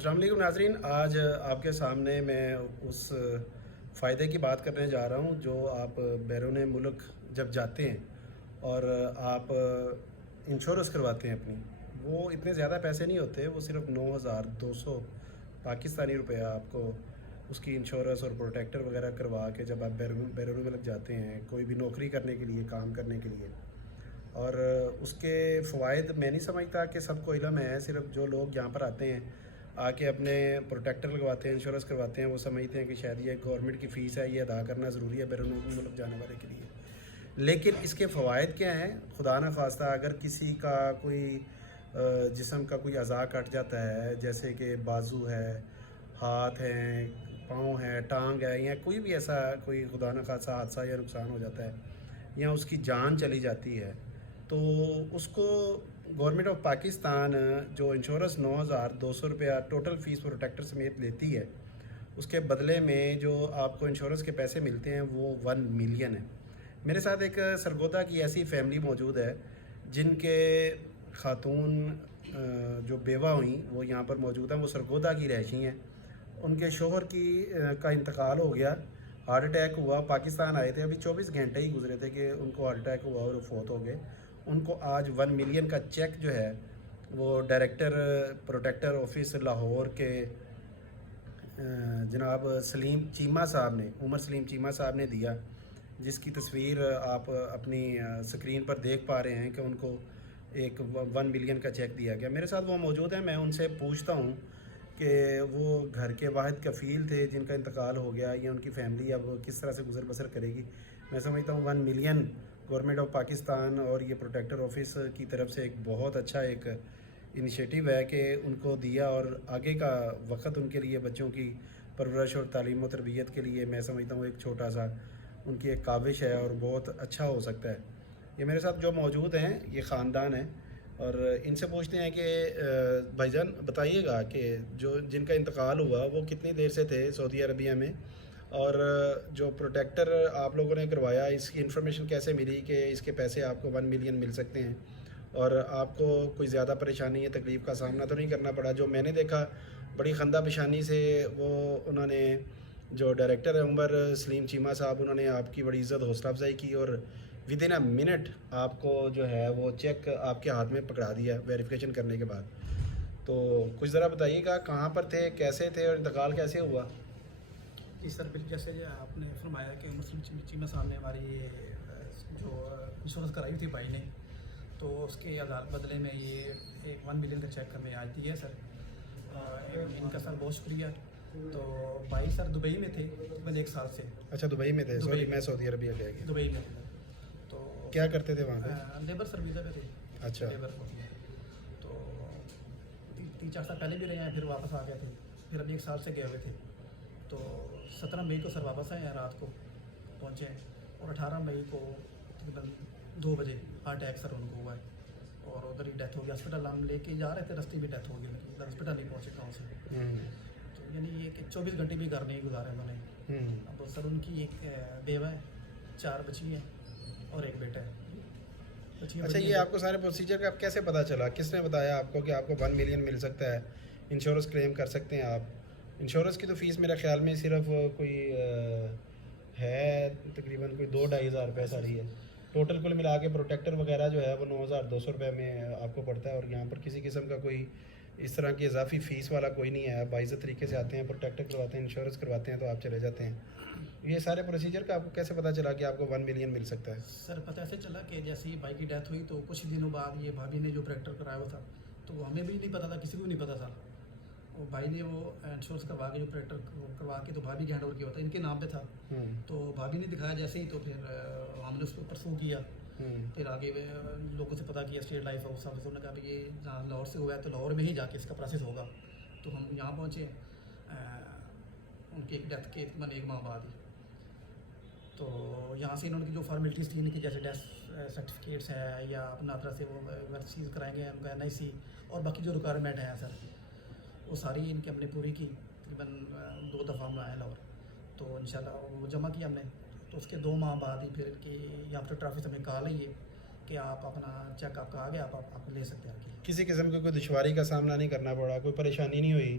السلام علیکم ناظرین، آج آپ کے سامنے میں اس فائدے کی بات کرنے جا رہا ہوں جو آپ بیرون ملک جب جاتے ہیں اور آپ انشورنس کرواتے ہیں اپنی، وہ اتنے زیادہ پیسے نہیں ہوتے، وہ صرف 9,200 پاکستانی روپیہ آپ کو اس کی انشورنس اور پروٹیکٹر وغیرہ کروا کے جب آپ بیرون ملک جاتے ہیں کوئی بھی نوکری کرنے کے لیے، کام کرنے کے لیے. اور اس کے فوائد میں نہیں سمجھتا کہ سب کو علم ہے. صرف جو لوگ یہاں پر آتے ہیں، آ کے اپنے پروٹیکٹر لگواتے ہیں، انشورنس کرواتے ہیں، وہ سمجھتے ہیں کہ شاید یہ گورنمنٹ کی فیس ہے، یہ ادا کرنا ضروری ہے بیرون ملک جانے والے کے لیے. لیکن اس کے فوائد کیا ہیں؟ خدا نہ خواستہ اگر کسی کا کوئی جسم کا کوئی اعضاء کٹ جاتا ہے، جیسے کہ بازو ہے، ہاتھ ہیں، پاؤں ہے، ٹانگ ہے، یا کوئی بھی ایسا کوئی خدا نہ خواستہ حادثہ یا نقصان ہو جاتا ہے، یا اس کی جان چلی جاتی ہے، تو اس کو گورنمنٹ آف پاکستان جو انشورنس 9,200 روپیہ ٹوٹل فیس پروٹیکٹر سمیت لیتی ہے، اس کے بدلے میں جو آپ کو انشورنس کے پیسے ملتے ہیں وہ 1 ملین ہے. میرے ساتھ ایک سرگودا کی ایسی فیملی موجود ہے جن کے خاتون جو بیوہ ہوئیں وہ یہاں پر موجود ہیں. وہ سرگودا کی رہائشی ہیں. ان کے شوہر کا انتقال ہو گیا، ہارٹ اٹیک ہوا. پاکستان آئے تھے، ابھی 24 گھنٹے ہی گزرے تھے کہ ان کو ہارٹ اٹیک ہوا اور وہ فوت ہو گئے. ان کو آج 1 ملین کا چیک جو ہے وہ ڈائریکٹر پروٹیکٹر آفس لاہور کے جناب سلیم چیمہ صاحب نے، عمر سلیم چیمہ صاحب نے دیا، جس کی تصویر آپ اپنی سکرین پر دیکھ پا رہے ہیں کہ ان کو ایک 1 ملین کا چیک دیا گیا. میرے ساتھ وہ موجود ہیں. میں ان سے پوچھتا ہوں کہ وہ گھر کے واحد کفیل تھے جن کا انتقال ہو گیا، یا ان کی فیملی اب کس طرح سے گزر بسر کرے گی. میں سمجھتا ہوں 1 ملین گورنمنٹ آف پاکستان اور یہ پروٹیکٹر آفس کی طرف سے ایک بہت اچھا ایک انیشیٹو ہے کہ ان کو دیا، اور آگے کا وقت ان کے لیے بچوں کی پرورش اور تعلیم و تربیت کے لیے میں سمجھتا ہوں ایک چھوٹا سا ان کی ایک کاوش ہے اور بہت اچھا ہو سکتا ہے. یہ میرے ساتھ جو موجود ہیں یہ خاندان ہیں، اور ان سے پوچھتے ہیں کہ بھائی جان بتائیے گا کہ جن کا انتقال ہوا وہ کتنی دیر سے تھے سعودی عربیہ میں، اور جو پروٹیکٹر آپ لوگوں نے کروایا اس کی انفارمیشن کیسے ملی کہ اس کے پیسے آپ کو 1 ملین مل سکتے ہیں، اور آپ کو کوئی زیادہ پریشانی یا تکلیف کا سامنا تو نہیں کرنا پڑا؟ جو میں نے دیکھا بڑی خندہ پیشانی سے انہوں نے، جو ڈائریکٹر ہے عمر سلیم چیمہ صاحب، انہوں نے آپ کی بڑی عزت حوصلہ افزائی کی اور ودن اے منٹ آپ کو جو ہے وہ چیک آپ کے ہاتھ میں پکڑا دیا ویریفیکیشن کرنے کے بعد. تو کچھ ذرا بتائیے گا کہاں پر تھے، کیسے تھے، اور انتقال کیسے ہوا؟ جی سر، بالکل جیسے آپ نے فرمایا کہ مسلم چیمہ صاحب نے ہماری جو انشورنس کرائی تھی بھائی نے، تو اس کے بدلے میں یہ ایک 1 ملین کا چیک ہمیں آج دیا ہے سر. ان کا سر بہت شکریہ. تو بھائی سر دبئی میں تھے تقریباً 1 سال سے. اچھا دبئی میں تھے؟ سوری میں سعودی عربیہ گیا گیا. دبئی میں تھے. تو کیا کرتے تھے وہاں پہ؟ لیبر سر ویزا پہ تھے. اچھا. لیبر کو. تو 3-4 سال پہلے بھی رہے ہیں، پھر واپس آ گئے تھے، پھر ابھی 1 سال سے گئے ہوئے تھے. تو 17 مئی کو سر واپس آئے ہیں، رات کو پہنچے ہیں، اور 18 مئی کو تقریباً 2 بجے ہارٹ اٹیک سر ان کو ہوا ہے، اور ادھر ہی ڈیتھ ہو گئی. ہاسپٹل ہم لے کے جا رہے تھے، رستے میں ڈیتھ ہو گئی، مطلب ہاسپٹل نہیں پہنچے گاؤں سے. تو یعنی یہ کہ 24 گھنٹے بھی گھر نہیں گزارے انہوں نے. اب سر ان کی ایک بیوہ ہے، 4 بچی ہیں اور ایک بیٹا ہے. اچھا، یہ آپ کو سارے پروسیجر کا اب کیسے پتہ چلا؟ کس نے بتایا آپ کو کہ آپ کو 1 ملین مل سکتا ہے، انشورنس کلیم کر سکتے ہیں آپ؟ انشورنس کی تو فیس میرے خیال میں صرف کوئی ہے تقریباً کوئی 2-2.5 ہزار روپے ساری ہے. ٹوٹل کل ملا کے پروٹیکٹر وغیرہ جو ہے وہ 9,200 روپے میں آپ کو پڑتا ہے، اور یہاں پر کسی قسم کا کوئی اس طرح کی اضافی فیس والا کوئی نہیں ہے. باعزت طریقے سے آتے ہیں، پروٹیکٹر کرواتے ہیں، انشورنس کرواتے ہیں، تو آپ چلے جاتے ہیں. یہ سارے پروسیجر کا آپ کو کیسے پتہ چلا کہ آپ کو 1 ملین مل سکتا ہے؟ سر پتہ ایسے چلا کہ جیسے ہی بھائی کی ڈیتھ ہوئی تو کچھ دنوں بعد یہ بھابھی نے جو پروٹیکٹر کرایا ہوا تھا، تو ہمیں بھی نہیں پتا تھا، کسی کو نہیں پتا تھا. وہ بھائی نے وہ انشورنس کروا کے جو پروٹیکٹر کروا کے تو بھابھی کے ہینڈ اوور کیا ہوتا ہے، ان کے نام پہ تھا. تو بھابھی نے دکھایا جیسے ہی، تو پھر ہم نے اس کو پرسو کیا. پھر آگے لوگوں سے پتہ کیا، اسٹیٹ لائف ہاؤس آفس نے کہا کہ یہ جہاں لاہور سے ہوا ہے تو لاہور میں ہی جا کے اس کا پروسیس ہوگا. تو ہم یہاں پہنچے ان کی ایک ڈیتھ کے تقریباً 1 ماہ بعد ہی. تو یہاں سے انہوں نے جو فارمیلٹیز تھیں ان کی، جیسے ڈیتھ سرٹیفکیٹس ہے یا اپنا طرح سے وہ چیز کرائیں گے، ان کا NIC اور باقی جو ریکوائرمنٹ ہیں سر، وہ ساری ان کی ہم نے پوری کی. تقریباً 2 دفعہ ہم آئے لاہور، تو انشاءاللہ وہ جمع کیا ہم نے. تو اس کے 2 ماہ بعد ہی پھر ان کی یہاں پر ٹرافی سے ہمیں کال آئی ہے کہ آپ اپنا چیک آپ کا آ گیا، آپ لے سکتے ہیں. کسی قسم کی کوئی دشواری کا سامنا نہیں کرنا پڑا؟ کوئی پریشانی نہیں ہوئی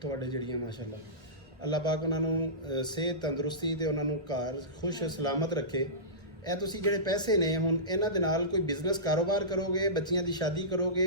ਤੁਹਾਡੇ ਜਿਹੜੀਆਂ ਮਾਸ਼ਾਅੱਲਾ ਅੱਲਾਹ ਪਾਕ ਉਹਨਾਂ ਨੂੰ ਸਿਹਤ ਤੰਦਰੁਸਤੀ ਤੇ ਉਹਨਾਂ ਨੂੰ ਘਰ ਖੁਸ਼ ਸਲਾਮਤ ਰੱਖੇ। ਇਹ ਤੁਸੀਂ ਜਿਹੜੇ ਪੈਸੇ ਨੇ ਹੁਣ ਇਹਨਾਂ ਦੇ ਨਾਲ ਕੋਈ ਬਿਜ਼ਨਸ ਕਾਰੋਬਾਰ ਕਰੋਗੇ, ਬੱਚੀਆਂ ਦੀ ਸ਼ਾਦੀ ਕਰੋਗੇ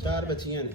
4 ਬੱਚੀਆਂ ਨੇ।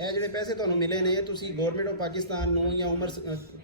ਇਹ ਜਿਹੜੇ ਪੈਸੇ ਤੁਹਾਨੂੰ ਮਿਲੇ ਨੇ ਤੁਸੀਂ ਗਵਰਨਮੈਂਟ ਆਫ ਪਾਕਿਸਤਾਨ ਨੂੰ ਜਾਂ ਉਮਰ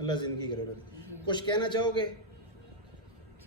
ਅੱਲਾ ਜ਼ਿੰਦਗੀ ਕਰੇ ਉਹਨਾਂ ਦੀ। ਕੁਝ ਕਹਿਣਾ ਚਾਹੋਗੇ?